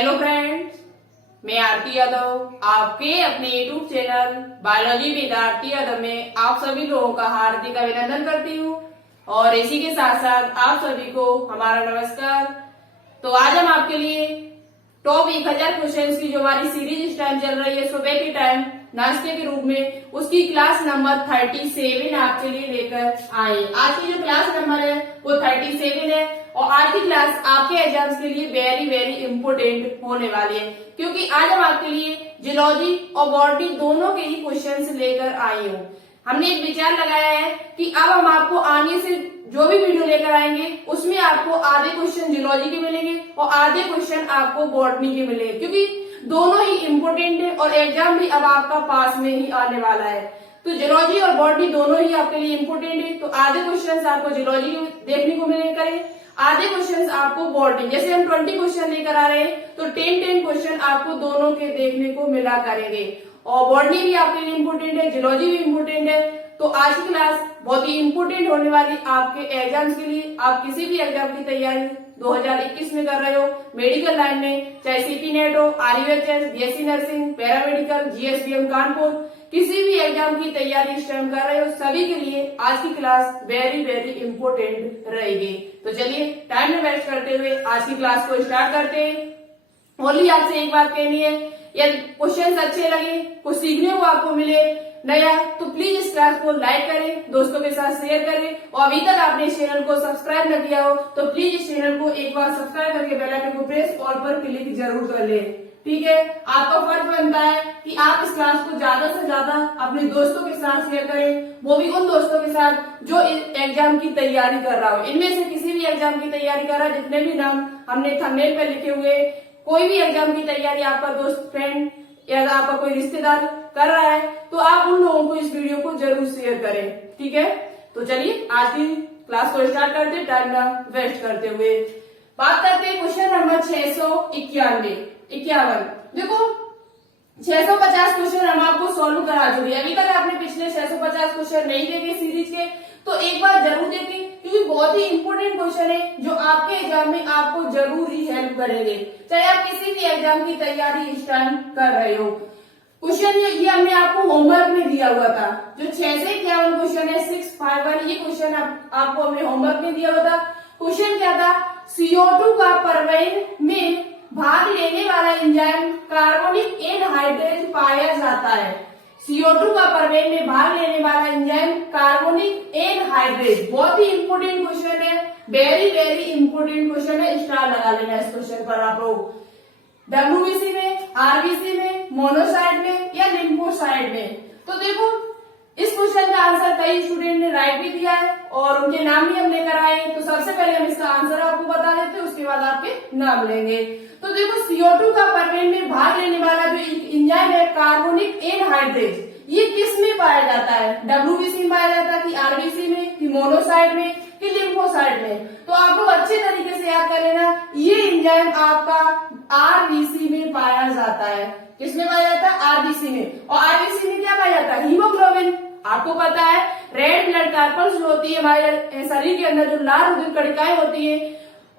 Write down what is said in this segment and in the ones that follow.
Hello friends, मैं आरती यादव आपके अपने YouTube channel biology with Aarti Yadav में आप सभी लोगों का हार्दिक अभिनंदन करती हूँ और इसी के साथ साथ आप सभी को हमारा नमस्कार। तो आज हम आपके लिए टॉप 1000 क्वेश्चंस की जो हमारी सीरीज इस टाइम चल रही है सुबह के टाइम नाश्ते के रूप में, उसकी क्लास नंबर 37 आपके लिए लेकर आए। आज की जो क्लास नंबर है वो 37 है और आज की क्लास आपके एग्जाम्स के लिए वेरी वेरी इंपोर्टेंट होने वाली है, क्योंकि आज हम आपके लिए जियोलॉजी और बॉटनी दोनों के ही क्वेश्चंस लेकर आई हूँ। हमने एक विचार लगाया है कि अब हम आपको आगे से जो भी वीडियो लेकर आएंगे उसमें आपको आधे क्वेश्चन जियोलॉजी के मिलेंगे और आधे क्वेश्चन आपको बॉटनी के मिलेंगे, क्योंकि दोनों ही इम्पोर्टेंट है और एग्जाम भी अब आपका पास में ही आने वाला है। तो जियोलॉजी और बॉटनी दोनों ही आपके लिए इम्पोर्टेंट है। तो आधे क्वेश्चन आपको जियोलॉजी के देखने को मिलेंगे, आधे क्वेश्चन आपको बॉटनी, जैसे हम 20 क्वेश्चन लेकर आ रहे हैं तो 10 क्वेश्चन आपको दोनों के देखने को मिला करेंगे। और बॉटनी भी आपके लिए इम्पोर्टेंट है, जियोलॉजी भी इम्पोर्टेंट है। तो आज की क्लास बहुत ही इम्पोर्टेंट होने वाली आपके एग्जाम्स के लिए। आप किसी भी एग्जाम की तैयारी 2021 में कर रहे हो, मेडिकल लाइन में, चाहे सीपी नेट हो, RUHS, BSc nursing, paramedical, GSBM Kanpur, किसी भी एग्जाम की तैयारी इस टाइम कर रहे हो, सभी के लिए आज की क्लास वेरी वेरी इंपोर्टेंट रहेगी। तो चलिए टाइम में वेस्ट करते हुए आज की क्लास को स्टार्ट करते हैं। ओनली आपसे एक बात कहनी है, यदि क्वेश्चन अच्छे लगे, कुछ सीखने को आपको मिले नया, तो प्लीज इस क्लास को लाइक करें, दोस्तों के साथ शेयर करें और अभी तक आपने इस चैनल को सब्सक्राइब न किया हो तो प्लीज इस चैनल को एक बार सब्सक्राइब करके बेल आइकन को प्रेस ऑल पर क्लिक जरूर कर ले। ठीक है, आपका फर्ज बनता है कि आप इस क्लास को ज्यादा से ज्यादा अपने दोस्तों के साथ शेयर करें, वो भी उन दोस्तों के साथ जो एग्जाम की तैयारी कर रहा हो। इनमें से किसी भी एग्जाम की तैयारी कर रहा है, जितने भी नाम हमने थंबनेल पे लिखे हुए, कोई भी एग्जाम की तैयारी आपका दोस्त, फ्रेंड या आपका कोई रिश्तेदार कर रहा है तो आप उन लोगों को इस वीडियो को जरूर शेयर करें। ठीक है, तो चलिए आज की क्लास को स्टार्ट करते हैं टाइम ना वेस्ट करते हुए। बात करते हैं क्वेश्चन नंबर 651। देखो 650 क्वेश्चन हम आपको सॉल्व करा चुके हैं। अभी तक आपने पिछले 650 क्वेश्चन नहीं देखे सीरीज के, तो एक बार जरूर देखें, क्योंकि बहुत ही इंपोर्टेंट क्वेश्चन है जो आपके एग्जाम में आपको जरूर ही हेल्प करेंगे, चाहे आप किसी भी एग्जाम की तैयारी इस टाइम कर रहे हो। क्वेश्चन ये हमने आपको होमवर्क में दिया हुआ था, जो 6 से 51 क्वेश्चन है, 651, ये क्वेश्चन आपको हमने होमवर्क में दिया हुआ था। क्वेश्चन क्या था, CO2 का परवेन में भाग लेने वाला एंजाइम कार्बोनिक एनहाइड्रेज पाया जाता है। CO2 का परवेन में भाग लेने वाला एंजाइम कार्बोनिक एनहाइड्रेज, बहुत ही इंपोर्टेंट क्वेश्चन है, वेरी वेरी इंपोर्टेंट क्वेश्चन है। स्टार लगा लेना इस क्वेश्चन पर आप लोग। WBC में, RBC में, मोनोसाइट में या लिम्फोसाइट में। तो देखो इस क्वेश्चन का आंसर कई स्टूडेंट ने राइट भी दिया है और उनके नाम भी हम लेकर आए। तो सबसे पहले हम इसका आंसर आपको बता देते हैं, उसके बाद आपके नाम लेंगे। तो देखो CO2 का परवेन में भाग लेने वाला जो एंजाइम है कार्बोनिक एनहाइड्रेज, ये किस में पाया जाता है, WBC में पाया जाता है कि RBC में कि मोनोसाइट में कि लिम्फोसाइट में। तो आप लोग अच्छे तरीके से याद कर लेना, ये एंजाइम आपका RBC में पाया जाता है। किसमें पाया जाता है, RBC में। और RBC में क्या पाया जाता है, हीमोग्लोबिन। आपको पता है रेड ब्लड कार्पल्स जो होती है हमारे शरीर के अंदर, जो लाल रुधिर कणिकाएं होती है,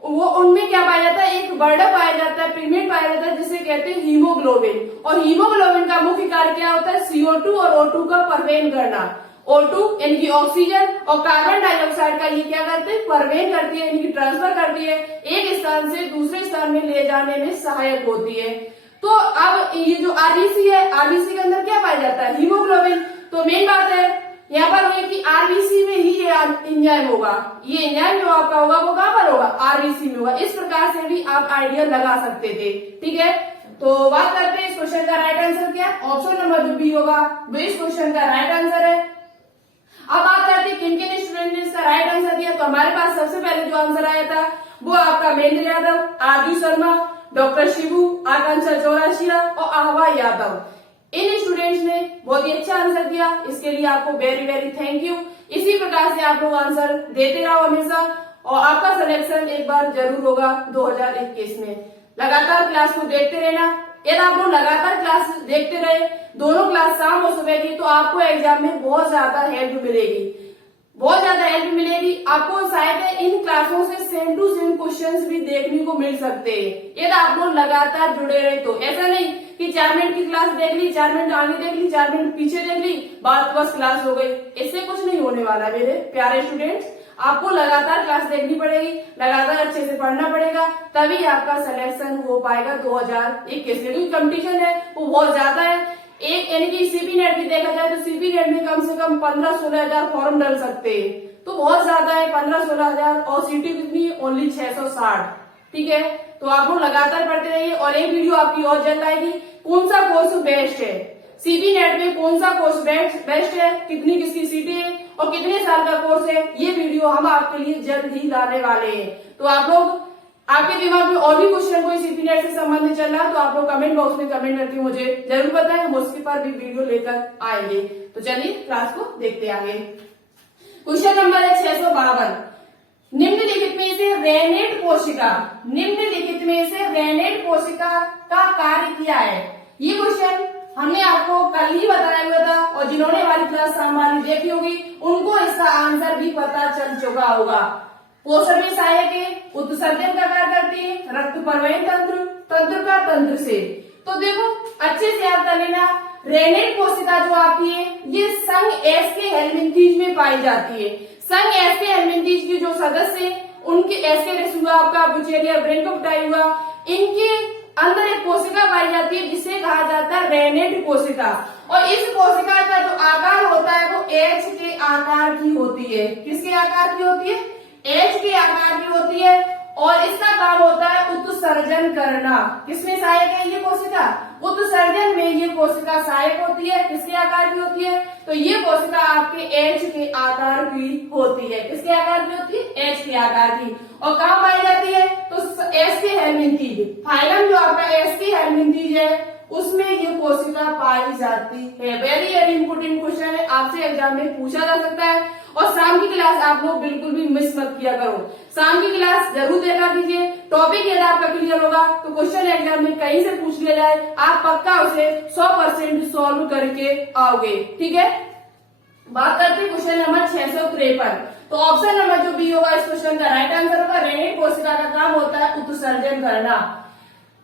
वो उनमें क्या पाया जाता है, एक वर्ड पाया जाता है, पिगमेंट पाया जाता है, जिसे कहते हैं हीमोग्लोबिन। और हीमोग्लोबिन का मुख्य कार्य क्या होता है, CO2 और O2 का परवेन करना। O2 यानी कि ऑक्सीजन और कार्बन डाइऑक्साइड का ये क्या करते हैं, परवेन करती है, यानी कि ट्रांसफर करती है, एक स्थान से दूसरे स्थान में ले जाने में सहायक होती है। तो अब ये जो RBC है, RBC के अंदर क्या पाया जाता है, हीमोग्लोबिन। तो मेन बात है यहाँ पर हुई कि RBC में ही ये एंजाइम होगा, ये एंजाइम जो आपका होगा वो कहाँ पर होगा, RBC में होगा। इस प्रकार से भी आप आइडिया लगा सकते थे। ठीक है, तो बात करते हैं इस क्वेश्चन का राइट आंसर क्या, ऑप्शन नंबर जो बी होगा वो इस क्वेश्चन का राइट आंसर है। अब बात करते हैं किन किन स्टूडेंट ने इसका राइट आंसर दिया। तो हमारे पास सबसे पहले जो आंसर आया था वो आपका महेंद्र यादव, आरजू शर्मा, डॉक्टर शिबू, आकांक्षा चौरासिया और आहवा यादव। इन स्टूडेंट्स ने बहुत ही अच्छा आंसर दिया, इसके लिए आपको वेरी वेरी थैंक यू। इसी प्रकार से आप लोग आंसर देते रहो हमेशा और आपका सिलेक्शन एक बार जरूर होगा 2021 में। लगातार क्लास को देखते रहना। यदि आप लोग लगातार क्लास देखते रहे, दोनों क्लास शाम और सुबह की, तो आपको एग्जाम में बहुत ज्यादा हेल्प मिलेगी। बहुत ज्यादा हेल्प मिलेगी आपको। शायद इन क्लासों से सेम टू सेम क्वेश्चंस भी देखने को मिल सकते हैं यदि आप लोग लगातार जुड़े रहे तो। ऐसा नहीं कि 4 मिनट की क्लास देख ली, 4 मिनट आगे देख ली, 4 मिनट पीछे देख ली, बाद बस क्लास हो गई। इससे कुछ नहीं होने वाला मेरे प्यारे स्टूडेंट्स। आपको लगातार क्लास देखनी पड़ेगी, लगातार अच्छे से पढ़ना पड़ेगा, तभी आपका सिलेक्शन हो पाएगा 2021 में। क्योंकि कंपटीशन है वो बहुत ज्यादा है। एक यानी कि सीपी नेट भी देखा जाए तो सीपी नेट में कम से कम 15-16 हजार फॉर्म डल सकते हैं, तो बहुत ज्यादा है 15-16 हजार। और सीटी कितनी है? ओनली 660। ठीक है, तो आप लोग लगातार पढ़ते रहिए। और एक वीडियो आपकी और जल्द आएगी, कौन सा कोर्स बेस्ट है सीपी नेट में, कौन सा कोर्स बेस्ट है, कितनी किसकी सीटी है और कितने साल का कोर्स है, ये वीडियो हम आपके लिए जल्द ही लाने वाले हैं। तो आप लोग, आपके दिमाग में और भी क्वेश्चन कोई सीपी नेट से संबंधित चल रहा है तो आप लोग कमेंट बॉक्स में कमेंट करके मुझे जरूर बताएं, हम उसके पर भी वीडियो लेकर आएंगे। तो चलिए क्लास को देखते आगे। क्वेश्चन नंबर है 652। निम्नलिखित में से रेनेट कोशिका, निम्नलिखित में से रेनेट कोशिका का कार्य क्या है? ये क्वेश्चन हमने आपको कल ही बताया हुआ था और जिन्होंने हमारी क्लास सामान्य देखी होगी उनको इसका आंसर भी पता चल चुका होगा। पोषण में सहायक है, उत्सर्जन का कार्य करती है, रक्त परिवहन तंत्र, तंत्र का तंत्र से। तो देखो अच्छे से याद कर लेना, रेनेट कोशिका जो आपकी है ये संघ एस के हेल्मिंथीज में पाई जाती है। संघ एस के हेल्मिंथीज के जो सदस्य है उनके एस के रेसुआ आपका बुचेरिया ब्रेनकोप्टाइवा, इनके अंदर एक कोशिका पाई जाती है जिसे कहा जाता है रेनेट कोशिका। और इस कोशिका का जो आकार होता है वो एच के आकार की होती है। किसके आकार की होती है? एच के आकार की होती है। और इसका काम होता है उत्सर्जन करना। किसमें सहायक है ये कोशिका? उत्सर्जन में ये कोशिका सहायक होती है। किसके आकार की होती है? तो ये कोशिका आपके एच के आकार की होती है। किसके आकार की होती है? एच के आकार की। और कहाँ पाई जाती है? तो एस के हेल्मिंथीज, फाइलम जो आपका एस के हेल्मिंथीज है उसमें ये कोशिका पाई जाती है। वेरी वेरी इंपोर्टेंट क्वेश्चन है, आपसे एग्जाम में पूछा जा सकता है। और शाम की क्लास आप लोग बिल्कुल भी मिस मत किया करो, शाम की क्लास जरूर देखा कीजिए। टॉपिक यदि आपका क्लियर होगा तो क्वेश्चन एग्जाम में कहीं से पूछ लिया जाए आप पक्का उसे 100% सॉल्व करके आओगे। ठीक है, बात करते हैं क्वेश्चन नंबर 653। तो ऑप्शन नंबर जो बी होगा इस क्वेश्चन का राइट आंसर होगा। रेनेट कोशिका का काम होता है उत्सर्जन करना।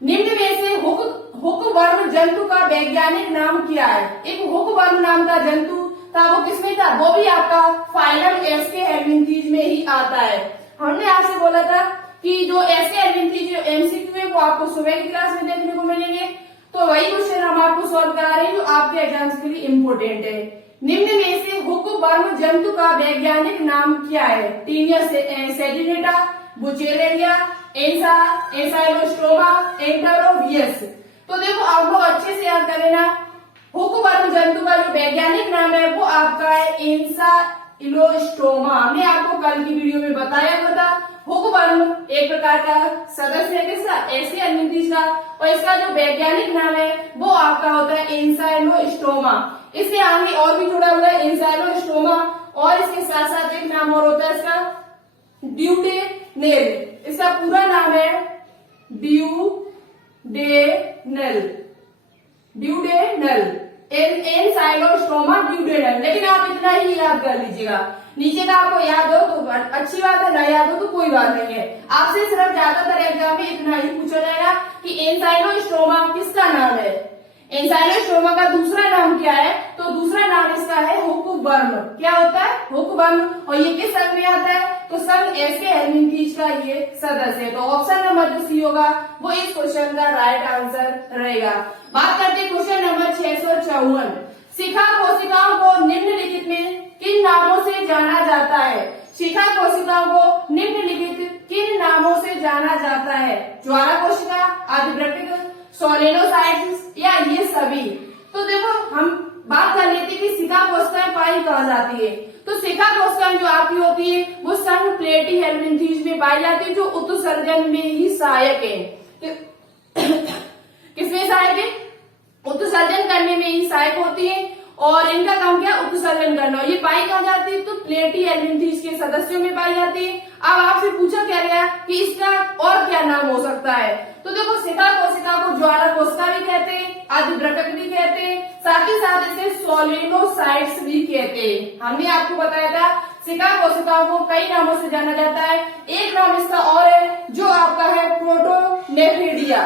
निम्न में से हुकवर्म जंतु का वैज्ञानिक नाम क्या है? एक हुकवर्म नाम का जंतु था, वो किसमें था? वो भी आपका फाइलम एस के हेल्मिंथीज में ही आता है। हमने आपसे बोला था कि जो एस के हेल्मिंथीज जो एमसीक्यू है वो आपको सुबह की क्लास में देखने को मिलेंगे। तो वही क्वेश्चन हम आपको सॉल्व करा रहे हैं जो आपके एग्जाम्स के लिए इम्पोर्टेंट है। निम्न में से हुकवर्म जंतु का वैज्ञानिक नाम क्या है? Taenia saginata, Wuchereria, Ancylostoma, Enterobius. तो देखो आप लोग अच्छे से याद कर लेना, हुकवर्म जंतु का जो वैज्ञानिक नाम है वो आपका है एंसाइलोस्टोमा। हमने आपको कल की वीडियो में बताया हुआ था। हुकवर्म एक प्रकार का सदस्य है किसका? एस के हेल्मिंथीज का। और इसका जो वैज्ञानिक नाम है वो आपका होता है एंसाइलोस्टोमा। इससे आगे और भी जुड़ा हुआ है एंसाइलोस्टोमा। और इसके साथ साथ एक नाम और होता है इसका ड्यूडेनेल। इसका पूरा नाम है ड्यूडेनल, एंसाइलोस्टोमा ड्यूडेनल। लेकिन आप इतना ही याद कर लीजिएगा, नीचे का आपको याद हो तो अच्छी बात है, ना याद हो तो कोई बात नहीं है। आपसे सिर्फ ज्यादातर एग्जाम में इतना ही पूछा जाएगा कि एंसाइलोस्टोमा किसका नाम है। एंसाइलोस्टोमा का दूसरा नाम क्या है? तो दूसरा नाम इसका है हुकवर्म। क्या होता है? हुकवर्म। और ये किस संघ में आता है? तो संघ एस के हेल्मिंथीज का ये सदस्य है। तो ऑप्शन नंबर जो सी होगा वो इस क्वेश्चन का राइट आंसर रहेगा। बात करते हैं क्वेश्चन नंबर 654। शिखा कोशिकाओं को निम्नलिखित में किन नामों से जाना जाता है? शिखा कोशिकाओं को निम्नलिखित किन नामों से जाना जाता है? ज्वाला कोशिका, आदिवृक्क, सोलेनोसाइट्स या ये सभी? तो देखो हम बात कर लेते हैं कि शिखा कोशिकाएं पाई कहाँ जाती है। तो शिखा कोशिकाएं जो आपकी होती है वो संघ प्लेटी हेल्मिंथीज में पाई जाती है जो उत्सर्जन में ही सहायक है। किसमें सहायक है? उत्सर्जन करने में ही सहायक होती है। और इनका काम क्या? उत्सर्जन करना। ये पाई कहाँ जाती है? तो प्लेटी हेल्मिंथीज के सदस्यों में पाई जाती है। अब आपसे पूछा क्या गया कि इसका और क्या नाम हो सकता है? तो देखो शिखा कोशिका को ज्वाला कोशिका भी कहते हैं, आदिवृक्क भी कहते हैं, साथ ही साथ इसे सोलेनोसाइट्स भी कहते हैं। हमने आपको बताया था सिका कोशिकाओं को कई नामों से जाना जाता है। एक नाम इसका और है जो आपका है प्रोटोनेफ्रिडिया।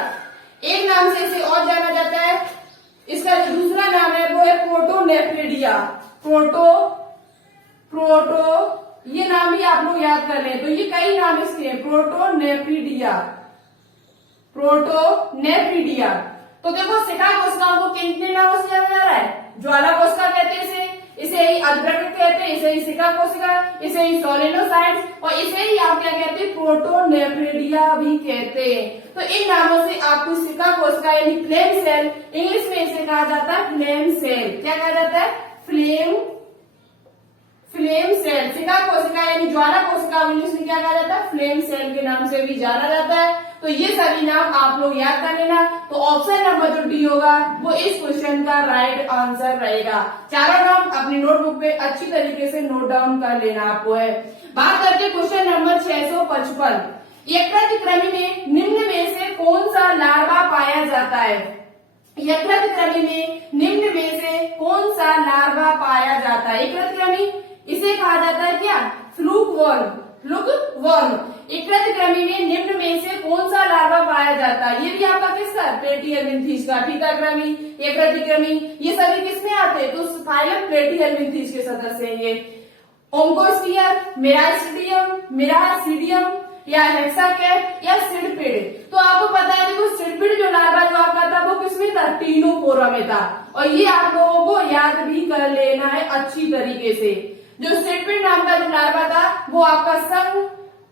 एक नाम से इसे और जाना जाता है, इसका जो दूसरा नाम है वो है प्रोटोनेफ्रिडिया। प्रोटो ये नाम भी आप लोग याद कर लें। तो ये कई नाम इसके हैं, प्रोटोनेफ्रिडिया। तो देखो सिका कोशिकाओं को कितने नामों से जाना जा रहा है? ज्वाला कोशिका कहते हैं इसे ही अद्रक कहते हैं, इसे ही सिका कोशिका, इसे ही सोलेनोसाइट्स और इसे ही आप क्या कहते हैं? प्रोटोनेफ्रिडिया भी कहते हैं। तो इन नामों से आपको सिका कोशिका यानी फ्लेम सेल, इंग्लिश में इसे कहा जाता है फ्लेम सेल। क्या कहा जाता है? Flame cell. सिका कोशिका यानी ज्वाला कोशिका इंग्लिश में क्या कहा जाता है? फ्लेम सेल के नाम से भी जाना जाता है। तो ये सभी नाम आप लोग याद कर लेना। तो ऑप्शन नंबर जो डी होगा वो इस क्वेश्चन का राइट आंसर रहेगा। चारों नाम अपनी नोटबुक पे अच्छी तरीके से नोट डाउन कर लेना आपको है। बात करते क्वेश्चन नंबर 655। यकृत कृमि में निम्न में से कौन सा लार्वा पाया जाता है? यकृत कृमि में निम्न में से कौन सा लार्वा पाया जाता है? यकृत कृमि इसे कहा जाता है क्या? फ्लूकवर्म। यकृत कृमि में निम्न में से कौन सा लार्वा पाया जाता है? ये भी आपका किसका? प्लेटिहेल्मिन्थीस का। फीता कृमि, यकृत कृमि, ये सभी किसमें आते हैं? तो फाइलम प्लेटिहेल्मिन्थीस के सदस्य हैं ये। ओंकोस्फियर, मिरासीडियम या हेक्साकैट या सिडपिड। तो आपको पता है देखो सिडपिड जो लार्वा जो आपका था वो किसमें था? टीनोफोरा में था। और ये आप लोगों को याद भी कर लेना है अच्छी तरीके से। जो सिडपिड नाम का जो लार्वा था वो आपका संग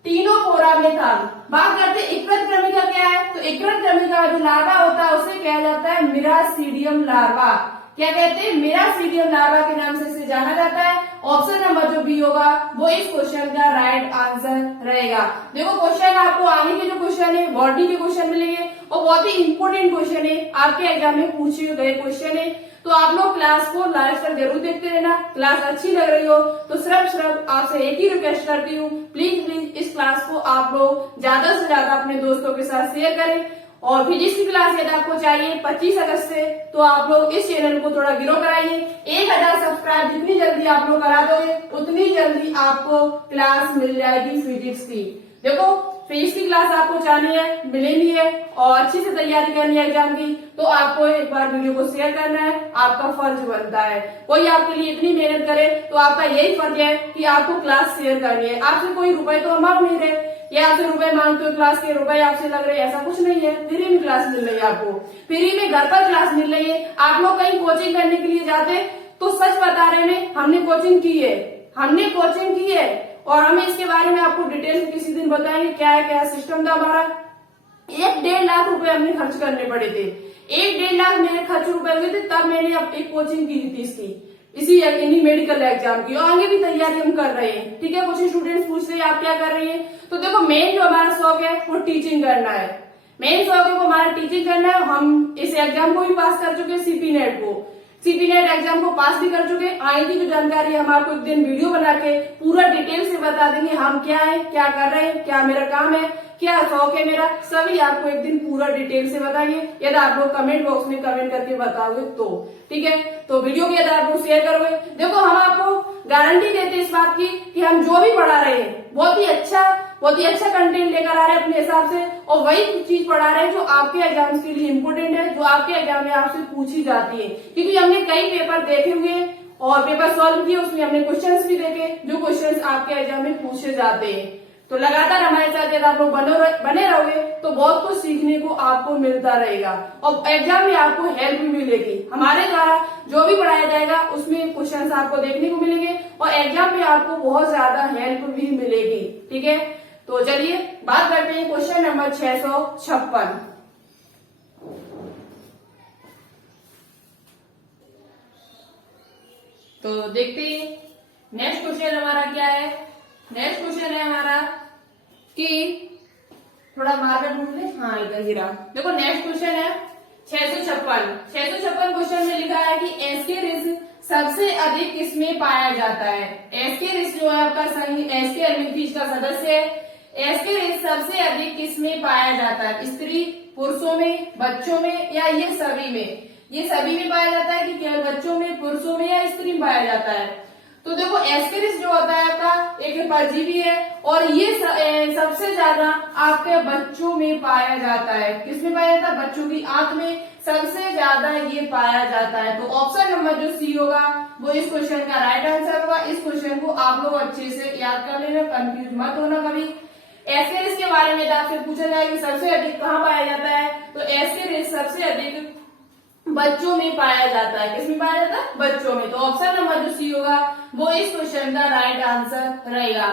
टीनोफोरा में था। बात करते यकृत कृमि का क्या है? तो यकृत कृमि का जो लार्वा होता है उसे कहा जाता है मिरासीडियम लार्वा। क्या कहते हैं? मिरासीडियम लार्वा के नाम से इसे जाना जाता है। ऑप्शन नंबर जो बी होगा वो इस क्वेश्चन का राइट आंसर रहेगा। देखो क्वेश्चन आपको आगे के जो क्वेश्चन है बॉडी के क्वेश्चन मिलेंगे और बहुत ही इंपोर्टेंट क्वेश्चन है, आपके एग्जाम में पूछे गए क्वेश्चन है। तो आप लोग क्लास को लास्ट तक जरूर देखते रहना। क्लास अच्छी लग रही हो तो सिर्फ आपसे एक ही रिक्वेस्ट करती हूँ, प्लीज इस क्लास को आप लोग ज्यादा से ज्यादा अपने दोस्तों के साथ शेयर करें। और फिजिक्स की क्लास यदि आपको चाहिए 25 अगस्त से, तो आप लोग इस चैनल को थोड़ा ग्रो कराइए। 1000 सब्सक्राइब जितनी जल्दी आप लोग करा दोगे उतनी जल्दी आपको क्लास मिल जाएगी फिजिक्स की। देखो फिजिक्स की क्लास आपको चाहनी है, मिलेगी है और अच्छी से तैयारी करनी है एग्जाम की, तो आपको एक बार वीडियो को शेयर करना है, आपका फर्ज बनता है। कोई आपके लिए इतनी मेहनत करे तो आपका यही फर्ज है कि आपको क्लास शेयर करनी है। आपसे कोई रुपए तो मांग नहीं रहे, या आपसे रुपए मांगते हो क्लास के रुपए आपसे लग रहे, ऐसा कुछ नहीं है। फ्री में क्लास मिल रही है आपको, फ्री में घर पर क्लास मिल रही है। आप लोग कहीं कोचिंग करने के लिए जाते तो सच बता रहे हैं, हमने कोचिंग की है और हमें इसके बारे में आपको डिटेल में किसी दिन बताएंगे क्या सिस्टम था हमारा। 1-1.5 लाख रुपए हमने खर्च करने पड़े थे। 1-1.5 लाख मेरे खर्च रुपए हुए थे, तब मैंने अब एक कोचिंग की थी इसी मेडिकल एग्जाम की, और आगे भी तैयारी हम कर रहे हैं। ठीक है, कुछ स्टूडेंट्स पूछ रहे हैं आप क्या कर रही हैं। तो देखो मेन जो हमारा शौक है वो टीचिंग करना है। मेन शौक है वो हमारा टीचिंग करना है। हम इस एग्जाम को भी पास कर चुके, सीपी नेट एग्जाम को पास भी कर चुके। आगे की जो जानकारी हम आपको एक दिन वीडियो बना के पूरा डिटेल से बता देंगे, हम क्या है, क्या कर रहे हैं, क्या मेरा काम है, क्या शौक है मेरा, सभी आपको एक दिन पूरा डिटेल से बताएंगे। यदि आप लोग कमेंट बॉक्स में कमेंट करके बताओगे तो ठीक है। तो वीडियो को यदि आप लोग शेयर करोगे, देखो हम आपको गारंटी देते हैं इस बात की कि हम जो भी पढ़ा रहे हैं बहुत ही अच्छा कंटेंट लेकर आ रहे हैं अपने हिसाब से, और वही चीज पढ़ा रहे हैं जो आपके एग्जाम्स के लिए इम्पोर्टेंट है, जो आपके एग्जाम में आपसे पूछी जाती है। क्योंकि हमने कई पेपर देखे हुए और पेपर सॉल्व किए, उसमें हमने क्वेश्चंस भी देखे जो क्वेश्चंस आपके एग्जाम में पूछे जाते हैं। तो लगातार हमारे साथ यदि आप लोग बने रहोगे तो बहुत कुछ सीखने को आपको मिलता रहेगा और एग्जाम में आपको हेल्प भी मिलेगी। हमारे द्वारा जो भी पढ़ाया जाएगा उसमें क्वेश्चंस आपको देखने को मिलेंगे और एग्जाम में आपको बहुत ज्यादा हेल्प भी मिलेगी। ठीक है, तो चलिए बात करते हैं क्वेश्चन नंबर 656। तो देखते हैं नेक्स्ट क्वेश्चन हमारा क्या है। नेक्स्ट क्वेश्चन है हमारा कि थोड़ा मार्कर ढूंढ ले, हाँ इधर गिरा। देखो नेक्स्ट क्वेश्चन है 656 क्वेश्चन में लिखा है कि एस्केरिस सबसे अधिक किसमें पाया जाता है। एस्केरिस जो है आपका एस्केरिस का सदस्य है। एस्केरिस सबसे अधिक किसमें पाया जाता है? स्त्री, पुरुषों में, बच्चों में या ये सभी में? ये सभी में पाया जाता है कि केवल बच्चों में, पुरुषों में या स्त्री में पाया जाता है? तो देखो एस्केरिस जो होता है आपका एक परजीवी है और ये सबसे ज्यादा आपके बच्चों में पाया जाता है। किसमें पाया जाता है? बच्चों की आंत में सबसे ज्यादा ये पाया जाता है। तो ऑप्शन नंबर जो सी होगा वो इस क्वेश्चन का राइट आंसर होगा। इस क्वेश्चन को आप लोग अच्छे से याद कर लेना, कंफ्यूज मत होना कभी। एस्केरिस के बारे में आपसे पूछा जाए कि सबसे अधिक कहाँ पाया जाता है, तो एस्केरिस सबसे अधिक बच्चों में पाया जाता है। किसमें पाया जाता है? बच्चों में। तो ऑप्शन नंबर जो सी होगा वो इस क्वेश्चन का राइट आंसर रहेगा।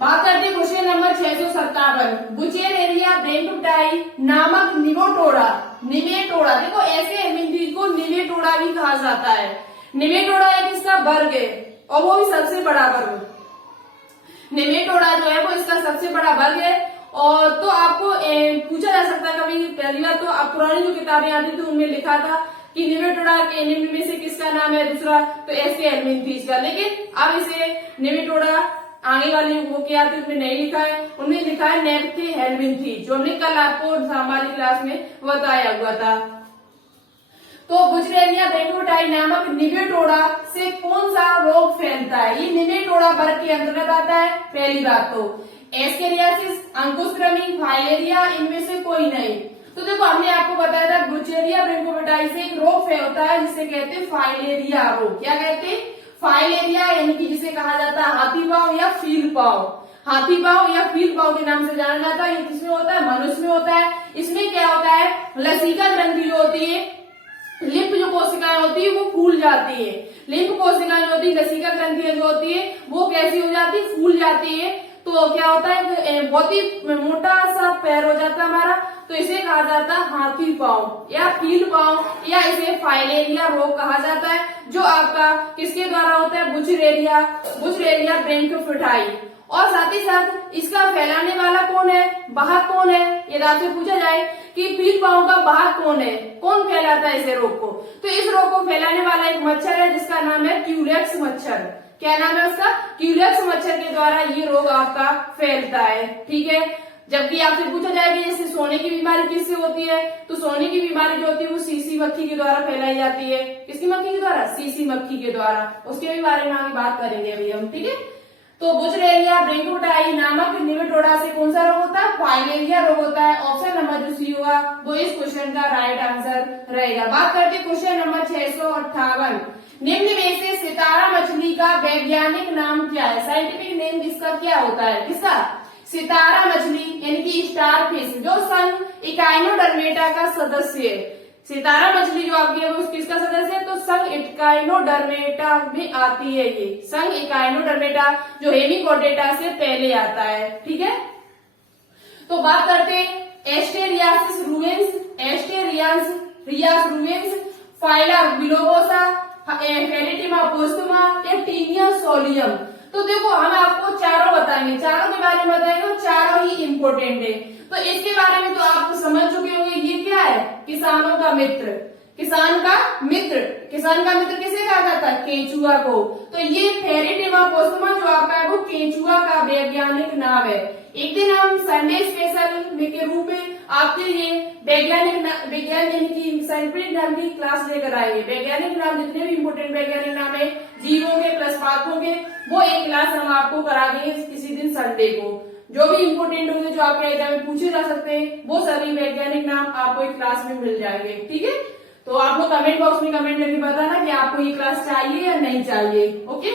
बात करते हैं क्वेश्चन नंबर 657। बुचेरेरिया ब्रेंकुटाई नामक निमेटोडा। निमेटोडा देखो ऐसे हेमिंथीज को निमेटोडा भी कहा जाता है। निमेटोडा एक इसका वर्ग है और वो भी सबसे बड़ा वर्ग। निमेटोडा जो है वो इसका सबसे बड़ा वर्ग है। और तो आपको पूछा जा सकता है कभी, पहली बार तो आप पुरानी जो किताबें आती थी उनमें लिखा था कि निमेटोडा के निम्न में से किसका नाम है दूसरा, तो एस्के हेलमिंथीज का। लेकिन अब इसे निमेटोडा आगे वाली वो क्या थी उसमें नहीं लिखा है, उनमें लिखा है नेप्थे हेलमिंथीज, जो हमने कल आपको हमारी क्लास में बताया हुआ था। तो बुचेरेरिया ब्रेंकुटाई नामक निमेटोडा से कौन सा रोग फैलता है? ये निमेटोडा वर्ग के अंतर्गत आता है। पहली बात तो एस्केरियासिस, अंकुशक्रमी, फाइलेरिया, इनमें से कोई नहीं। तो देखो हमने आपको बताया था बुचेरिया ब्रेंकुटाई से एक रोग होता है जिसे कहते हैं फाइलेरिया रोग। क्या कहते हैं? फाइलेरिया, यानी कि जिसे कहा जाता है हाथी पांव या फील पांव। हाथी पांव या फील पांव के नाम से जाना जाता है। ये किसमें होता है? मनुष्य में होता है। इसमें क्या होता है? लसिका ग्रंथि जो होती है, लिम्फ जो कोशिकाएं होती है वो फूल जाती है। लिम्फ कोशिकाएं जो होती है, लसिका ग्रंथियां जो होती है वो कैसी हो जाती है? फूल जाती है। तो क्या होता है? बहुत ही मोटा सा पैर हो जाता है हमारा, तो इसे कहा जाता है हाथी पांव या फील पांव, या इसे फाइलेरिया रोग कहा जाता है, जो आपका किसके द्वारा होता है? बुचेरेरिया ब्रेंकुटाई। और साथ ही साथ इसका फैलाने वाला कौन है? वाहक कौन है? यदि आपसे पूछा जाए कि फील पांव का वाहक कौन है, कौन फैलाता है इसे रोग को, तो इस रोग को फैलाने वाला एक मच्छर है जिसका नाम है क्यूलेक्स मच्छर। क्या नाम है उसका? क्यूलेक्स मच्छर के द्वारा ये रोग आपका फैलता है। ठीक है। जबकि आपसे पूछा जाए कि जैसे सोने की बीमारी किससे होती है, तो सोने की बीमारी जो होती है वो सीसी मक्खी के द्वारा फैलाई जाती है। किसकी मक्खी के द्वारा? सीसी मक्खी के द्वारा। उसके भी बारे में आगे बात करेंगे अभी हम। ठीक है। तो बुचेरेरिया ब्रेंकुटाई नामक निमेटोडा से कौन सा रोग होता है? फाइलेरिया रोग होता है। ऑप्शन नंबर जो सी होगा वो इस क्वेश्चन का राइट आंसर रहेगा। बात करते हैं क्वेश्चन नंबर 658। निम्न में से सितारा मछली का वैज्ञानिक नाम क्या है? साइंटिफिक नेम इसका क्या होता है? किसका? सितारा मछली यानी कि स्टार फिश, जो संघ इकाइनोडर्मेटा का सदस्य है। सितारा मछली जो आपकी है वो किसका सदस्य है? तो संघ इकाइनोडर्मेटा में आती है। ये संघ इकाइनोडर्मेटा जो हेमिकोडेटा से पहले आता है। ठीक है। तो बात करते हैं एस्टेरियासिस रूवेंस, एस्टेरियास रूवेंस, फाइला बिलोबोसा, फेलिटिमा पोस्टुमा या टीनिया सोलियम। तो देखो हम आपको चारों बताएंगे, चारों के बारे में बताएंगे और चारों ही इम्पोर्टेंट है। तो इसके बारे में तो आप समझ चुके होंगे। ये क्या है? किसानों का मित्र। किसान का मित्र किसे कहा जाता है? केंचुआ को। तो ये फेलिटिमा पोस्टुमा जो आपका है वो केंचुआ का वैज्ञानिक नाम है। एक दिन हम संडे स्पेशल के रूप में आपके लिए वैज्ञानिक यानी कि साइंटिफिक नाम की क्लास लेकर आएंगे। वैज्ञानिक नाम जितने भी इम्पोर्टेंट वैज्ञानिक नाम है, जीवों के प्लस पादपों के, वो एक क्लास हम आपको करा देंगे किसी दिन संडे को। जो भी इम्पोर्टेंट होंगे, जो आपके एग्जाम में पूछे जा सकते हैं, वो सभी वैज्ञानिक नाम आपको एक क्लास में मिल जाएंगे। ठीक है। तो आप लोग कमेंट बॉक्स में कमेंट करके बताना कि आपको ये क्लास चाहिए या नहीं चाहिए। ओके।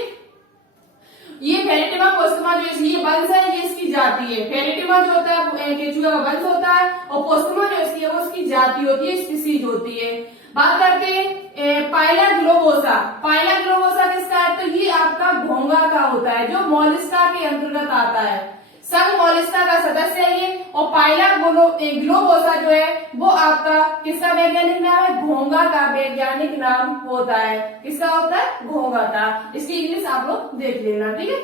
ये फेलिटिमा पोस्टुमा जो ये वंश है, ये इसकी जाति है। फेलिटिमा जो होता है केंचुआ का वंश होता है, और पोस्टुमा जो इसकी है वो उसकी जाति होती है, स्पीसीज होती है। बात करते हैं पाइला ग्लोबोसा। पाइला ग्लोबोसा किसका है? तो ये आपका घोंगा का होता है, जो मोलिस्का के अंतर्गत आता है। संघ मोलिस्का का सदस्य है ये। और पाइला ग्लोबोसा जो है वो आपका किसका वैज्ञानिक नाम है? घोंगा का वैज्ञानिक नाम होता है। किसका होता है? घोंगा का। इसकी इंग्लिश आप लोग देख लेना। ठीक है।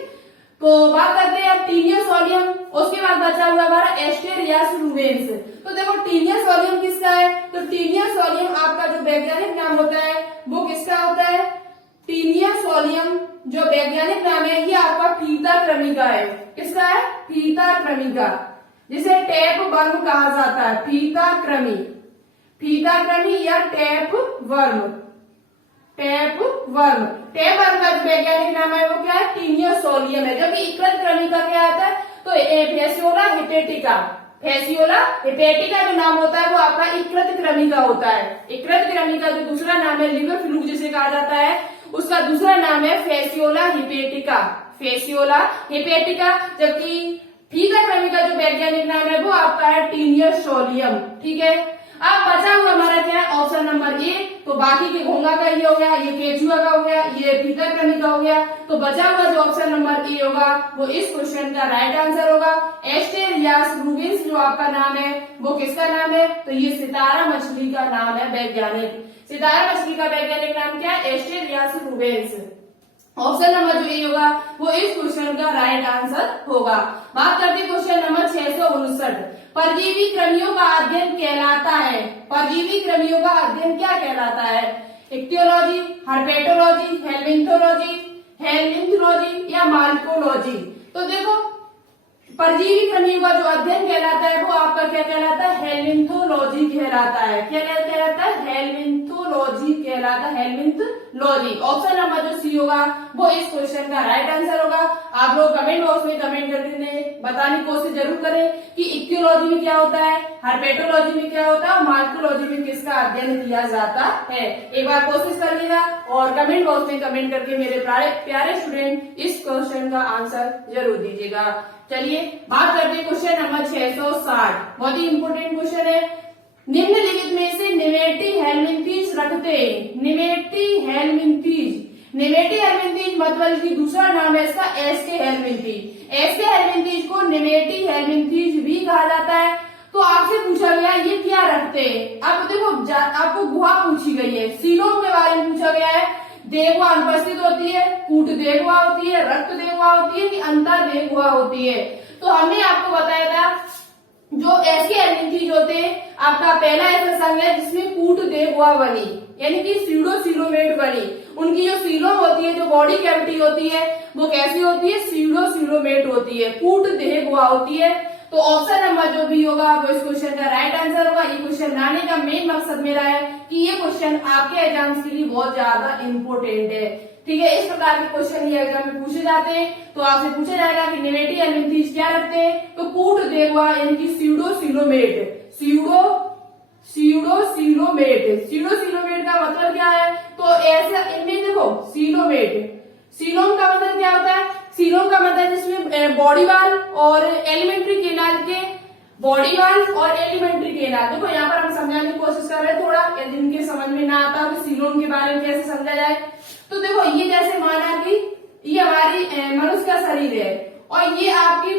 तो बात करते हैं अब टीनिया सोलियम। उसके बाद बचा हुआ हमारा एस्टेरियास रूवेंस। तो देखो टीनिया सोलियम किसका है? तो टीनिया सोलियम आपका जो वैज्ञानिक नाम होता है वो किसका होता है? टीनिया सोलियम जो वैज्ञानिक नाम है ये आपका फीता क्रमी का है। किसका है? फीता क्रमी का, जिसे टैप वर्म कहा जाता है। फीता क्रमी या टैप वर्म। टैप वर्म का जो वैज्ञानिक नाम है वो टीनियस सोलियम है। जब इक्रत क्रमिका क्या आता है तो फेसियोला हिपेटिका, फेसियोला हिपेटिका जो नाम होता है वो आपका इक्रत क्रमिका होता है। इक्रत क्रमिका जो दूसरा नाम है लिवर फ्लूक जिसे कहा जाता है, उसका दूसरा नाम है फेसियोला हिपेटिका, फेसियोला हिपेटिका। जबकि फीका क्रमिका जो वैज्ञानिक नाम है वो आपका है टीनियस सोलियम। ठीक है, अब बचा हुआ हमारा क्या है ऑप्शन नंबर ए। तो बाकी के घोंगा का ये हो गया, ये केचुआ का हो गया, ये फीका क्रमिका हो गया। तो बचा हुआ जो ऑप्शन नंबर ए होगा वो इस क्वेश्चन का राइट आंसर होगा। एस्टेरियास रूबिन्स जो आपका नाम है वो किसका नाम है, तो ये सितारा मछली का नाम है वैज्ञानिक। सितारा मछली का वैज्ञानिक नाम क्या है, एस्टेरियास रूबिन्स। ऑप्शन नंबर जो ए होगा वो इस क्वेश्चन का राइट आंसर होगा। बात करते हैं क्वेश्चन नंबर 659, परजीवी कृमियों का अध्ययन कहलाता है, परजीवी कृमियों का अध्ययन क्या कहलाता है, इक्तियोलॉजी, हर्पेटोलॉजी, हेलमिंथोलॉजी या मार्कोलॉजी। तो देखो परजीवी कृमियों का जो अध्ययन कहलाता है वो आपका क्या कहलाता है, हेलमिंथोलॉजी कहलाता है। क्या कहलाता है, हेलमिंथोलॉजी कहलाता है, हेलमिंथोलॉजी। ऑप्शन नंबर जो सी होगा वो इस क्वेश्चन का राइट आंसर होगा। आप लोग कमेंट बॉक्स में कमेंट करके बताने की कोशिश जरूर करें कि इक्तियोलॉजी में क्या होता है, हर्पेटोलॉजी में क्या होता है, मार्कोलॉजी में किसका अध्ययन किया जाता है। एक बार कोशिश करिएगा और कमेंट बॉक्स में कमेंट करके मेरे प्यारे स्टूडेंट इस क्वेश्चन का आंसर जरूर दीजिएगा। चलिए बात करते हैं क्वेश्चन नंबर 660, बहुत ही इंपोर्टेंट क्वेश्चन है। निम्नलिखित में से निमेटी हेलमिंथीज रखते, निमेटी हेलमिंथीज, निमेटी हेलमिंथीज मतलब कि दूसरा नाम है इसका एस्के हेलमिंथीज। एस्के हेलमिंथीज को निमेटी हेलमिंथीज भी कहा जाता है। तो आपसे पूछा गया ये क्या रखते हैं। अब देखो आपको गुहा पूछी गई है, सीलोम के बारे में पूछा गया है। देहगुहा अनुपस्थित होती है, कूट देहगुहा होती है, रक्त देहगुहा होती है कि अंतर देहगुहा होती है। तो हमने आपको बताया था जो ऐसे हेलमिंथीज होते हैं आपका पहला ऐसा संघ है जिसमें कूट देहगुहा बनी, यानी कि सीडोसिलोमेट बनी। उनकी जो सीलोम होती है, जो बॉडी कैविटी होती है वो कैसी होती है, सीडोसिलोमेट होती है, कूट देहगुहा होती है। तो ऑप्शन नंबर जो भी होगा वो इस क्वेश्चन का राइट आंसर होगा। ये क्वेश्चन लाने का मेन मकसद मेरा है कि ये क्वेश्चन आपके एग्जाम्स के लिए बहुत ज्यादा इंपॉर्टेंट है। ठीक है, इस प्रकार के क्वेश्चन ये एग्जाम में पूछे जाते हैं। तो आपसे पूछा जाएगा कि निमेटी हेलमिंथीज क्या रखते हैं, तो कूट देहगुहा यानी कि सीडोसिलोमेट, सीडोसिलोमेट का मतलब क्या है, तो ऐसा इनमें देखो सीलोमेट, सीलोम का मतलब क्या होता है, सीलोम का मतलब जिसमें बॉडी वाल और एलिमेंट्री केनाल के, बॉडी वाल और एलिमेंट्री केनाल। देखो यहाँ पर हम समझाने की कोशिश कर रहे हैं थोड़ा, जिनके समझ में ना आता कि सीलोम के बारे में कैसे समझा जाए। तो देखो ये जैसे माना कि ये हमारी मनुष्य का शरीर है और ये आपकी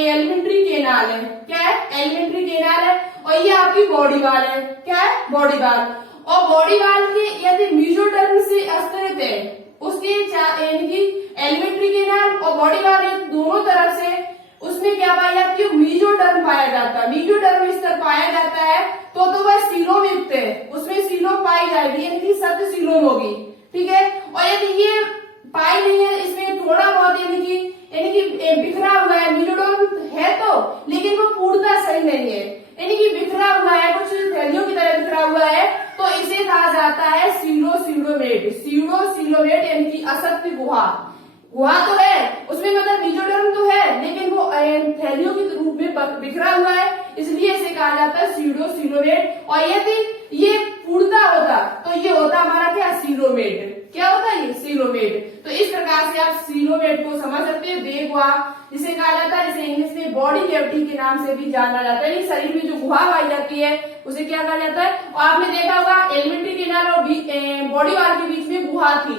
एलिमेंट्री केनाल है, क्या है, एलिमेंट्री केनाल है, और ये आपकी बॉडी वाल है, क्या है, बॉडी वाल। और बॉडी वाल के यदि मेसोडर्म से स्तरित है उसके यानी कि एलिमेंट्री केनाल और बॉडी वाल दोनों तरफ से उसमें क्या पाया जाती है, मेसोडर्म पाया जाता है। मेसोडर्म स्तर पाया जाता है तो वह सीलोम युक्त है, उसमें सीलोम पाई जाएगी यानी कि सत्य सीलोम होगी। ठीक है, और यदि ये पाई नहीं है, इसमें थोड़ा बहुत यानी कि बिखरा हुआ है, मेसोडर्म है तो लेकिन वो पूर्णतः सही नहीं है, यानी कि बिखरा हुआ है, कुछ थैलियों की तरह बिखरा हुआ है, तो इसे कहा जाता है सीडोसिलोमेट, सीडोसिलोमेट यानी कि असत्य गुहा। गुहा तो है उसमें मतलब मेसोडर्म तो है लेकिन वो थैलियों के रूप में बिखरा हुआ है, इसलिए इसे कहा जाता है सीडोसिलोमेट। और यदि ये पूर्णता होता तो ये होता हमारा क्या, सीलोमेट। क्या होता है ये, सीलोमेट। तो इस प्रकार से आप सीलोमेट को समझ सकते हैं। देहगुहा जिसे कहा जाता है, जिसे इंग्लिश में बॉडी कैविटी के नाम से भी जाना जाता है। शरीर में जो गुहा पाई जाती है उसे क्या कहा जाता है। और आपने देखा होगा एलिमेंट्री केनाल और बॉडी वाल के बीच में गुहा थी,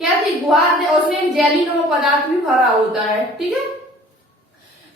क्या थी, गुहा, उसमें जेलीनुमा पदार्थ भी भरा होता है। ठीक है,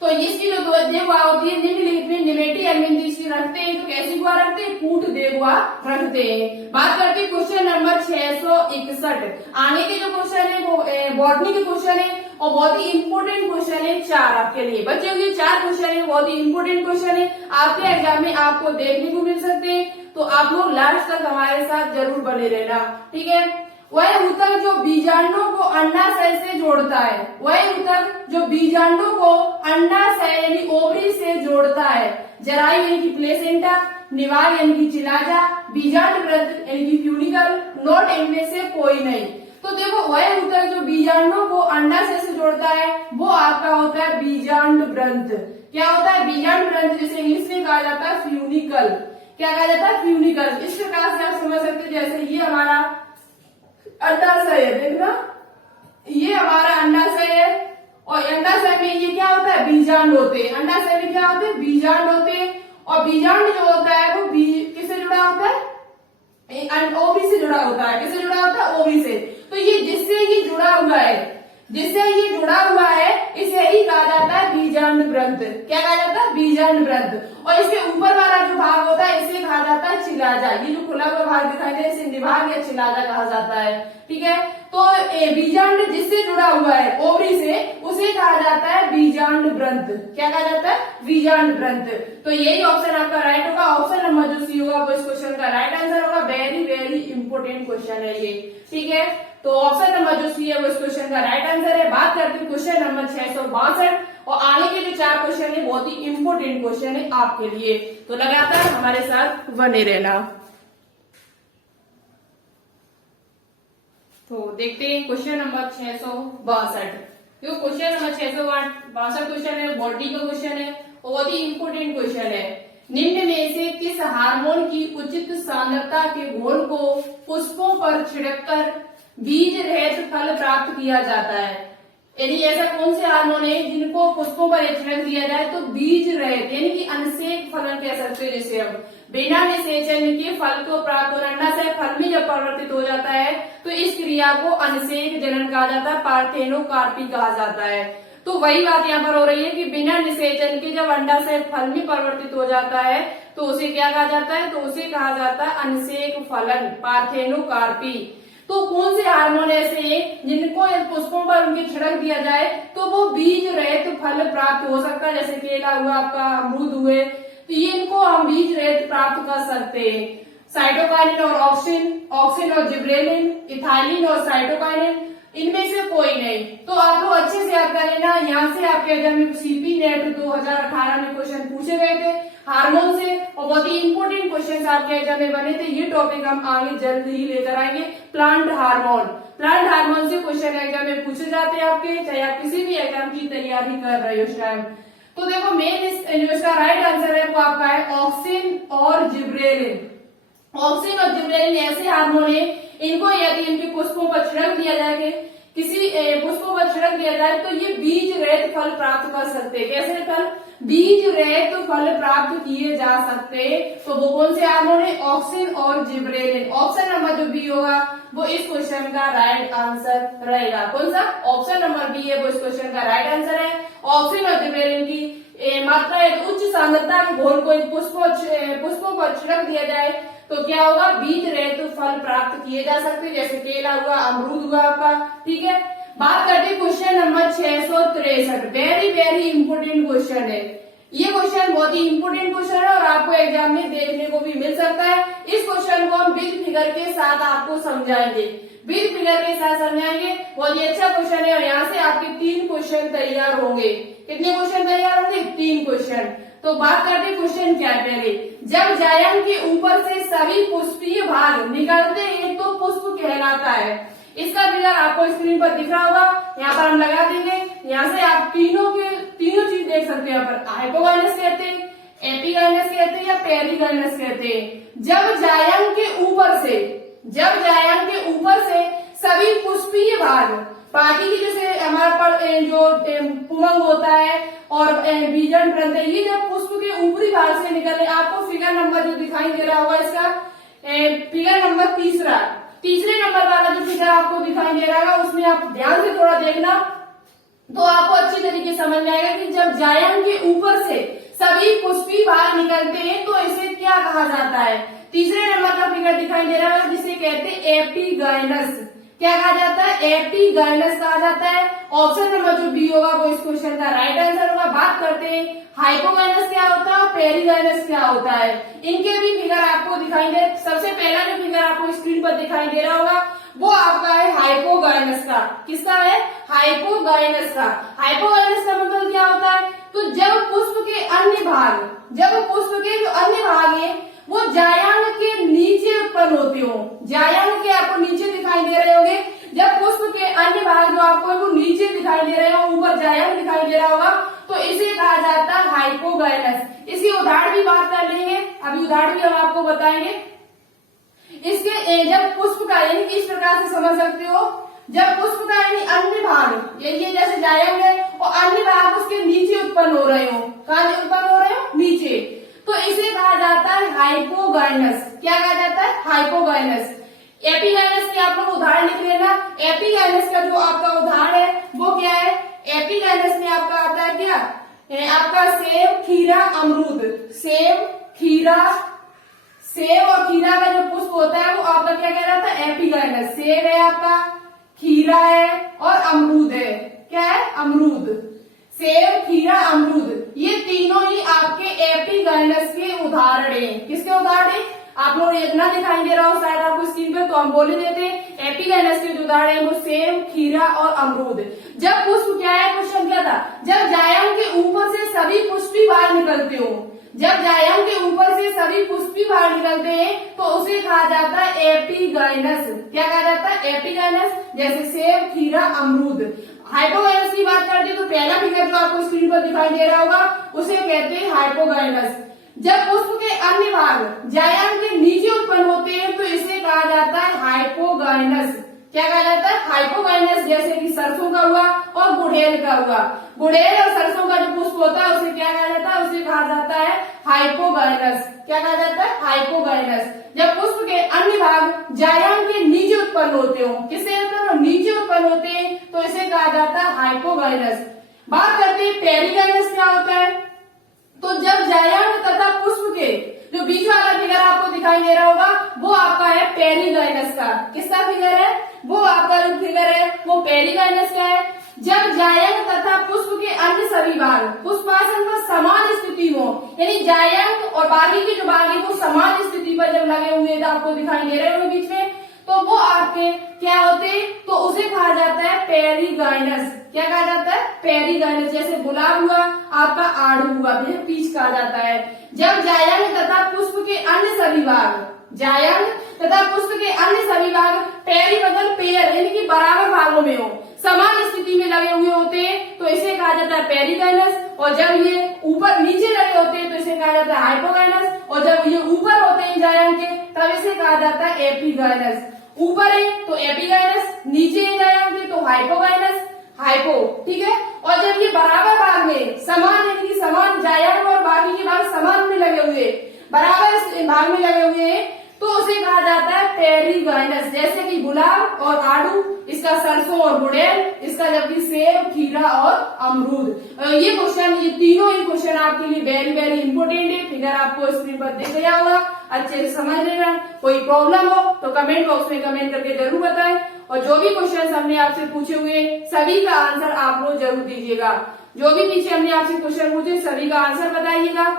तो इसकी जो देहगुहा होती है निम्नलिखित में निमेटी हेलमिंथीज रखते हैं, तो कैसी गुहा रखते हैं, कूट देहगुहा रखते हैं। बात करते हैं क्वेश्चन नंबर 661। आगे के जो क्वेश्चन है वो बॉटनी के क्वेश्चन है और बहुत ही इंपॉर्टेंट क्वेश्चन है, 4 आपके लिए बच्चों के 4 क्वेश्चन है, बहुत ही इंपॉर्टेंट क्वेश्चन है, आपके एग्जाम में आपको देखने को मिल सकते हैं। तो आप लोग लास्ट तक हमारे साथ जरूर बने रहना। ठीक है, वह ऊतक जो बीजांडों को अंडाशय से जोड़ता है, वह ऊतक जो बीजांडों को अंडाशय यानी ओवरी से जोड़ता है, जरायु यानी कि प्लेसेंटा, निवार यानी कि चिलाजा, बीजांड वृत्त यानी कि फ्यूनिकल, नोट इनमें से कोई नहीं। तो देखो वह ऊतक जो बीजांडों को अंडाशय से जोड़ता है वो आपका होता है बीजांड ग्रंथ। क्या होता है? बीजांड ग्रंथ, जिसे इंग्लिश में कहा जाता है फ्यूनिकल। क्या कहा जाता है? फ्यूनिकल। इस प्रकार से आप समझ सकते हैं, जैसे ये हमारा अंडाशय है, देखना ये हमारा अंडाशय है और अंडाशय में ये क्या होता है? बीजांड होते हैं। अंडाशय में क्या होते हैं? बीजांड होते हैं। और बीजांड जो होता है वो किससे जुड़ा होता है? ओवरी से जुड़ा होता है। किससे जुड़ा होता है? ओवरी से। तो ये जिससे ये जुड़ा हुआ है, जिससे ये जुड़ा हुआ है, इसे ही कहा जाता है बीजांड ग्रंथ। क्या कहा जाता है? बीजांड ग्रंथ। और इसके ऊपर वाला जो भाग होता है इसे कहा जाता है चिलाजा। ये जो खुला हुआ भाग दिखाई दे इसे निभाग या चिलाजा कहा जाता है। ठीक है, तो बीजांड जिससे जुड़ा हुआ है ओवरी से, उसे कहा जाता है बीजांड ग्रंथ। क्या कहा जाता है? बीजांड ग्रंथ। तो यही ऑप्शन आपका राइट होगा। ऑप्शन नंबर जो सी होगा वो इस क्वेश्चन का राइट आंसर होगा। वेरी वेरी इंपोर्टेंट क्वेश्चन है ये। ठीक है, तो ऑप्शन नंबर जो सी है वो इस क्वेश्चन का राइट आंसर है। बात करते हैं क्वेश्चन नंबर 662 और आगे के जो 4 क्वेश्चन है बहुत ही इंपोर्टेंट क्वेश्चन है आपके लिए, तो लगातार हमारे साथ बने रहना। तो देखते हैं क्वेश्चन नंबर 662। जो क्वेश्चन नंबर 662 क्वेश्चन है बॉडी का क्वेश्चन है, बहुत ही इंपोर्टेंट क्वेश्चन है। निम्न में से किस हार्मोन की उचित सांद्रता के घोल को पुष्पों पर छिड़ककर बीज रहित फल प्राप्त किया जाता है? यानी ऐसा कौन से हार्मोन है जिनको पुष्पों पर छिड़क दिया जाए तो बीज रहित यानी कि अनिषेक फलन कह सकते हैं, जिसे हम बिना निषेचन के फल को प्राप्त होना। अंडाशय फल में जब परिवर्तित हो जाता है तो इस क्रिया को अनिषेक जनन कहा जाता है, पार्थेनोकार्पी कहा जाता है। तो वही बात यहाँ पर हो रही है कि बिना निषेचन के जब अंडाशय फल में परिवर्तित हो जाता है तो उसे क्या कहा जाता है? तो उसे कहा जाता है अनिषेक फलन, पार्थेनोकार्पी। तो कौन से हार्मोन ऐसे हैं जिनको पुष्पों पर उनके छिड़क दिया जाए तो वो बीज रहित फल प्राप्त हो सकता है? जैसे केला हुआ, आपका अमरूद हुए, तो ये इनको हम बीज रहित प्राप्त कर सकते हैं। साइटोकाइनिन और ऑक्सिन और जिब्रेलिन, इथाइलिन और साइटोकाइनिन, इनमें से कोई नहीं। तो आप लोग अच्छे से याद कर लेना। यहाँ से आपके एग्जाम में सीपी नेट 2018 में क्वेश्चन पूछे गए थे हार्मोन से और बहुत ही इंपोर्टेंट क्वेश्चन आपके एग्जाम में बने थे। ये टॉपिक हम आगे जल्द ही लेकर आएंगे। प्लांट हार्मोन से क्वेश्चन एग्जाम में पूछे जाते हैं आपके, चाहे आप किसी भी एग्जाम की तैयारी कर रहे हो इस टाइम। तो देखो मेन जो इसका राइट आंसर है वो आपका है ऑक्सिन और जिब्रेलिन। ऑक्सिन और जिब्रेलिन ऐसे हार्मोन है, इनको यदि इनके पुष्पों पर छिड़क दिया जाए, किसी पुष्पों पर छिड़क दिया जाए तो ये बीज रहित फल प्राप्त कर सकते हैं। कैसे फल? बीज रहित फल प्राप्त किए जा सकते। तो वो कौन से हार्मोन है? ऑक्सिन और जिब्रेलिन। ऑप्शन नंबर जो बी होगा वो इस क्वेश्चन का राइट आंसर रहेगा। कौन सा? ऑप्शन नंबर बी है वो इस क्वेश्चन का राइट आंसर है। ऑक्सिन और जिब्रेलिन की मात्रा एक उच्च सांद्रता के घोल को पुष्पों पर छिड़क दिया जाए तो क्या होगा? बीज रहित फल प्राप्त किए जा सकते, जैसे केला हुआ, अमरूद हुआ आपका। ठीक है, बात करते हैं question number 663। Very very important question है ये। क्वेश्चन बहुत ही इंपोर्टेंट क्वेश्चन है और आपको एग्जाम में देखने को भी मिल सकता है। इस क्वेश्चन को हम बिग फिगर के साथ आपको समझाएंगे, बिग फिगर के साथ समझाएंगे। बहुत ही अच्छा क्वेश्चन है और यहाँ से आपके 3 क्वेश्चन तैयार होंगे। कितने क्वेश्चन तैयार होंगे? 3 क्वेश्चन। तो बात करते क्वेश्चन क्या है पहले। जब जायम के ऊपर से सभी पुष्पीय भाग निकलते हैं तो पुष्प कहलाता है। इसका फिगर आपको स्क्रीन पर दिख रहा होगा, यहाँ पर हम लगा देंगे। यहाँ से आप तीनों चीज देख सकते हैं। यहाँ पर हाइपोगाइनस कहते हैं, एपिगाइनस कहते हैं या पेरिगाइनस कहते हैं। जब जायम के ऊपर से सभी पुष्पीय भाग, बाकी की जैसे हमारा जो पुमंग होता है और बीजांड ग्रंथ है, ये जब पुष्प के ऊपरी भाग से निकले, आपको फिगर नंबर जो दिखाई दे रहा होगा इसका फिगर नंबर तीसरे नंबर वाला जो फिगर आपको दिखाई दे रहा है उसमें आप ध्यान से थोड़ा देखना तो आपको अच्छी तरीके से समझ में आएगा कि जब जायम के ऊपर से सभी पुष्पीय भाग निकलते हैं तो इसे क्या कहा जाता है? तीसरे नंबर का फिगर दिखाई दे रहा है जिसे कहते हैं एपिगाइनस। क्या कहा जाता है? एपिगाइनस कहा जाता है। ऑप्शन नंबर जो बी होगा वो इस क्वेश्चन का राइट आंसर होगा। बात करते हैं हाइपोगाइनस क्या होता है और पेरिगाइनस क्या होता है। इनके भी फिगर आपको दिखाई दे। सबसे पहला जो फिगर आपको स्क्रीन पर दिखाई दे रहा होगा वो आपका है हाइपोगाइनस का। किसका है? हाइपोगाइनस का। हाइपोगाइनस का मतलब क्या होता है? तो जब पुष्प के जो अन्य भाग है वो जायंग के नीचे उत्पन्न होते हो। जायंग के आपको नीचे दिखाई दे रहे होंगे। जब पुष्प के अन्य भाग जो आपको वो नीचे दिखाई दे रहे हो, ऊपर जायंग दिखाई दे रहा होगा, तो इसे कहा जाता है हाइपोगाइनस। इसकी उदाहरण भी बात कर लेंगे, अभी उदाहरण भी हम आपको बताएंगे। इसके जब पुष्प का यानी कि इस प्रकार से समझ सकते हो, जब पुष्प का यानी अन्य भाग ये जैसे जायंग है और अन्य भाग उसके नीचे उत्पन्न हो रहे हो, कहाँ उत्पन्न हो रहे हो, नीचे, तो इसे कहा जाता है हाइपोगाइनस। क्या कहा जाता है, हाइपोगाइनस। एपिगाइनस के आप लोग उदाहरण लिख लेना। एपिगाइनस का जो आपका उदाहरण है वो क्या है, एपिगाइनस में आपका आता है क्या, आपका सेब, खीरा, अमरूद। सेब, खीरा, सेब और खीरा का जो पुष्प होता है वो आपका क्या कह रहा था, एपिगाइनस। सेब है आपका, खीरा है और अमरूद है। क्या है, अमरूद। सेब, खीरा, अमरूद, ये तीनों ही आपके एपिगाइनस के उदाहरण हैं। किसके उदाहरण हैं, आप लोग इतना दिखाई दे रहा हो शायद आपको स्क्रीन पे, तो हम बोले देते हैं एपिगाइनस के जो उदाहरण है वो सेब, खीरा और अमरूद। जब पुष्प क्या है, क्वेश्चन क्या था, जब जायंग के ऊपर से सभी पुष्पी बाहर निकलते हो, जब जायंग के ऊपर से सभी पुष्पी बाहर निकलते हैं तो उसे कहा जाता है एपिगाइनस। क्या कहा जाता है, एपिगाइनस। जैसे सेब, खीरा, अमरूद। हाइपोगाइनस की बात करते हैं तो पहला फिगर जो आपको स्क्रीन पर दिखाई दे रहा होगा उसे कहते हैं हाइपोगाइनस। जब पुष्प के अन्य भाग जायंग के नीचे उत्पन्न होते हैं तो इसे कहा जाता है हाइपोगाइनस। क्या कहा जाता है, हाइपोगाइनस। जैसे कि सरसों का हुआ और गुड़हल का हुआ। गुड़हल और सरसों का जो पुष्प होता है उसे क्या कहा जाता है, उसे कहा जाता है हाइपोगाइनस। क्या कहा जाता है, हाइपोगाइनस। जब पुष्प के अन्य भाग जायंग के नीचे उत्पन्न होते हो, किससे उत्पन्न, नीचे उत्पन्न होते हैं तो इसे कहा जाता है हाइपोगाइनस। बात करते हैं पेरिगाइनस क्या होता है, तो जब जायंग तथा पुष्प के जो बीच वाला फिगर आपको दिखाई दे रहा होगा वो आपका है पेरिगाइनस का। किसका फिगर है, वो आपका जो फिगर है वो पेरिगाइनस का है। जब जायंग तथा पुष्प के अन्य सभी भाग पुष्पासन पर समान स्थिति हो, यानी जायंग और बाकी के जो भाग है वो समान स्थिति पर जब लगे हुए आपको दिखाई दे रहे होंगे बीच में, तो वो आपके क्या होते, तो उसे कहा जाता है पेरिगाइनस। क्या कहा जाता है, पेरिगाइनस। जैसे गुलाब हुआ, आपका आड़ू हुआ, पीच कहा जाता है। जब जायंग तथा पुष्प के अन्य सभी भाग, जायंग तथा पुष्प के अन्य सभी भाग पेरी बदल पेयर यानी कि बराबर भागों में हो, समान स्थिति में लगे हुए होते हैं तो इसे कहा जाता है पेरिगाइनस। और जब ये ऊपर नीचे लगे होते हैं तो इसे कहा जाता है हाइपोगाइनस। और जब ये ऊपर होते हैं जायंग के तब इसे कहा जाता है एपिगाइनस। ऊपर है तो एपिगाइनस, नीचे है जायंग के तो हाइपोगाइनस, हाइपो, ठीक है। और जब ये बराबर भाग में समान यानी कि समान जायंग और बाकी के भाग समान में लगे हुए, बराबर भाग में लगे हुए हैं तो उसे कहा जाता है पेरिगाइनस। जैसे कि गुलाब और आड़ू, इसका सरसों और गुड़हल, इसका जबकि सेब, खीरा और अमरूद। ये क्वेश्चन, ये तीनों ही क्वेश्चन आपके लिए वेरी वेरी इंपोर्टेंट है। फिगर आपको स्क्रीन पर दिख गया होगा, अच्छे से समझ लेना। कोई प्रॉब्लम हो तो कमेंट बॉक्स में कमेंट करके जरूर बताएं। और जो भी क्वेश्चन हमने आपसे पूछे हुए सभी का आंसर आप लोग जरूर दीजिएगा। जो भी पीछे हमने आपसे क्वेश्चन पूछे सभी का आंसर बताइएगा।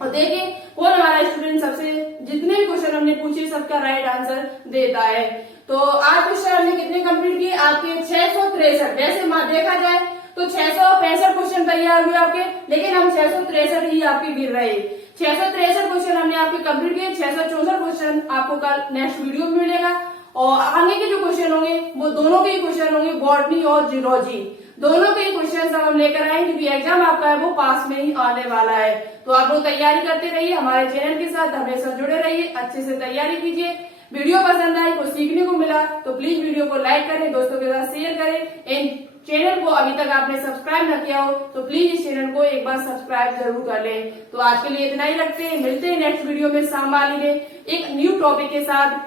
और देखिए कौन हमारा स्टूडेंट सबसे जितने क्वेश्चन हमने पूछे सबका राइट आंसर देता है। तो आज क्वेश्चन हमने कितने कंप्लीट किए, आपके 663। वैसे देखा जाए तो 665 क्वेश्चन तैयार हुए आपके, लेकिन हम 663 ही आपके गिर रहे। 663 क्वेश्चन हमने आपके कंप्लीट किए। 664 क्वेश्चन आपको कल नेक्स्ट वीडियो में मिलेगा। और आगे के जो क्वेश्चन होंगे वो दोनों के ही क्वेश्चन होंगे, बॉटनी और जूलॉजी, दोनों के ही क्वेश्चन हम लेकर आए, क्योंकि एग्जाम आपका है वो पास में ही आने वाला है। तो आप लोग तैयारी करते रहिए, हमारे चैनल के साथ हमेशा जुड़े रहिए, अच्छे से तैयारी कीजिए। वीडियो पसंद आई, कुछ सीखने को मिला तो प्लीज वीडियो को लाइक करें, दोस्तों के साथ शेयर करें। इन चैनल को अभी तक आपने सब्सक्राइब न किया हो तो प्लीज इस चैनल को एक बार सब्सक्राइब जरूर कर लें। तो आज के लिए इतना ही रखते हैं, मिलते हैं नेक्स्ट वीडियो में शाम वाली में एक न्यू टॉपिक के साथ।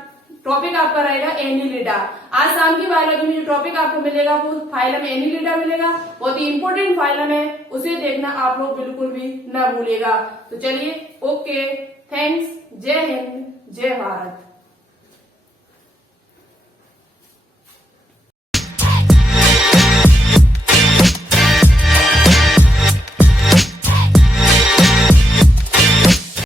टॉपिक आपका रहेगा एनिलिडा। आज शाम की बायोलॉजी में जो टॉपिक आपको मिलेगा वो फाइलम एनिलिडा मिलेगा, बहुत ही इंपॉर्टेंट फाइलम है, उसे देखना आप लोग बिल्कुल भी न भूलिएगा। तो चलिए, ओके, थैंक्स, जय हिंद, जय भारत।